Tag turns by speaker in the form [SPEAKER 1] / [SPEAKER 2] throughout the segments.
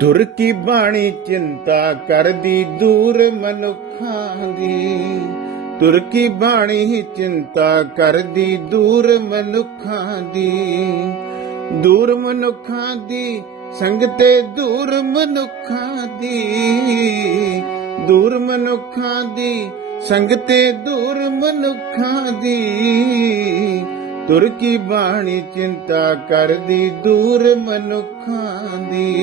[SPEAKER 1] ਤੁਰ ਕੀ ਬਾਣੀ ਚਿੰਤਾ ਕਰਦੀ ਦੂਰ ਮਨੁੱਖਾਂ ਦੀ। ਤੁਰ ਕੀ ਬਾਣੀ ਚਿੰਤਾ ਕਰਦੀ ਦੂਰ ਮਨੁੱਖਾਂ ਦੀ। ਦੂਰ ਮਨੁੱਖਾਂ ਦੀ, ਸੰਗਤੇ ਦੂਰ ਮਨੁੱਖਾਂ ਦੀ। ਦੂਰ ਮਨੁੱਖਾਂ ਦੀ, ਸੰਗਤੇ ਦੂਰ ਮਨੁੱਖਾਂ ਦੀ। ਤੁਰ ਕੀ ਬਾਣੀ ਚਿੰਤਾ ਕਰਦੀ, ਦੂਰ ਮਨੁੱਖਾਂ ਦੀ।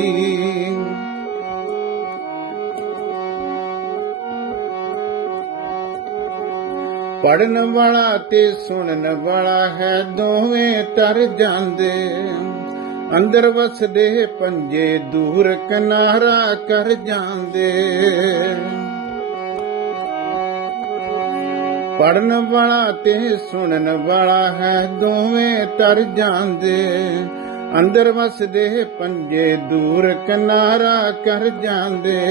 [SPEAKER 1] ਪੜਨ ਵਾਲਾ ਤੇ ਸੁਣਨ ਵਾਲਾ ਹੈ, ਦੋਵੇਂ ਤਰ ਜਾਂਦੇ। ਅੰਦਰ ਵਸਦੇ, ਪੰਜੇ ਦੂਰ, ਕਿਨਾਰਾ ਕਰ ਜਾਂਦੇ। ਪੜਨ ਵਾਲਾ ਤੇ ਸੁਣਨ ਵਾਲਾ ਹੈ ਦੋਵੇਂ ਤਰ ਜਾਂਦੇ। ਅੰਦਰ ਵਸਦੇ ਪੰਜੇ, ਦੂਰ ਕਿਨਾਰਾ ਕਰ ਜਾਂਦੇ।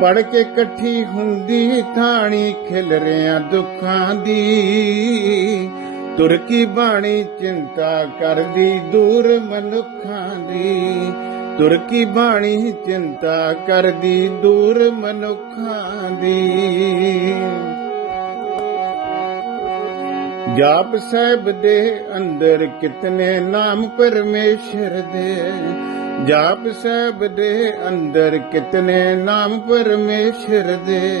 [SPEAKER 1] ਪੜ ਕੇ ਇਕੱਠੀ ਹੁੰਦੀ ਥਾਣੀ ਖਿਲ ਰਿਆਂ ਦੁੱਖਾਂ ਦੀ। ਤੁਰਕੀ ਬਾਣੀ ਚਿੰਤਾ ਕਰਦੀ ਦੂਰ ਮਨੁੱਖਾਂ ਦੀ। ਤੁਰਕੀ ਬਾਣੀ ਚਿੰਤਾ ਕਰਦੀ ਦੂਰ ਮਨੁੱਖਾਂ ਦੀ। ਜਾਪ ਸਾਹਿਬ ਦੇ ਅੰਦਰ ਕਿਤਨੇ ਨਾਮ ਪਰਮੇਸ਼ਰ ਦੇ? ਜਾਪ ਸਾਹਿਬ ਦੇ ਅੰਦਰ ਕਿਤਨੇ ਨਾਮ ਪਰਮੇਸ਼ਰ ਦੇ?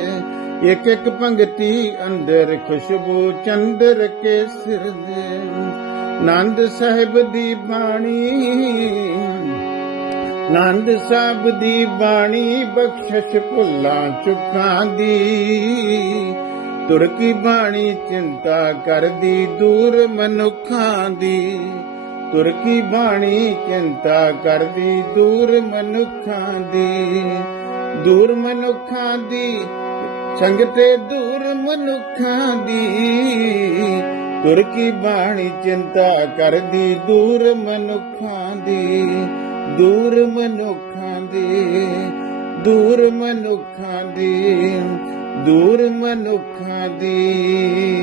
[SPEAKER 1] ਇੱਕ ਇੱਕ ਪੰਕਤੀ ਅੰਦਰ ਖੁਸ਼ਬੂ ਚੰਦਰ ਕੇ ਸਿਰ ਦੇ। ਨੰਦ ਸਾਹਿਬ ਦੀ ਬਾਣੀ, ਨੰਦ ਸਾਹਿਬ ਦੀ ਬਾਣੀ ਬਖਸ਼ਿਸ਼ ਭੁੱਲਾਂ ਚੁੱਕਾਂ ਦੀ। ਤੁਰ ਕੀ ਬਾਣੀ ਚਿੰਤਾ ਕਰਦੀ, ਦੂਰ ਮਨੁੱਖਾਂ ਦੀ। ਤੁਰ ਕੀ ਬਾਣੀ ਚਿੰਤਾ ਕਰਦੀ, ਦੂਰ ਮਨੁੱਖਾਂ ਦੀ। ਦੂਰ ਮਨੁੱਖਾਂ ਦੀ ਸੰਗਤੇ ਦੂਰ ਮਨੁੱਖਾਂ ਦੀ। ਤੁਰ ਕੀ ਬਾਣੀ ਚਿੰਤਾ ਕਰਦੀ, ਦੂਰ ਮਨੁੱਖਾਂ ਦੀ। ਦੂਰ ਮਨੁੱਖਾਂ ਦੀ, ਦੂਰ ਮਨੁੱਖਾਂ ਦੀ। ਦੂਰ ਮਨੁੱਖਾਂ ਦੀ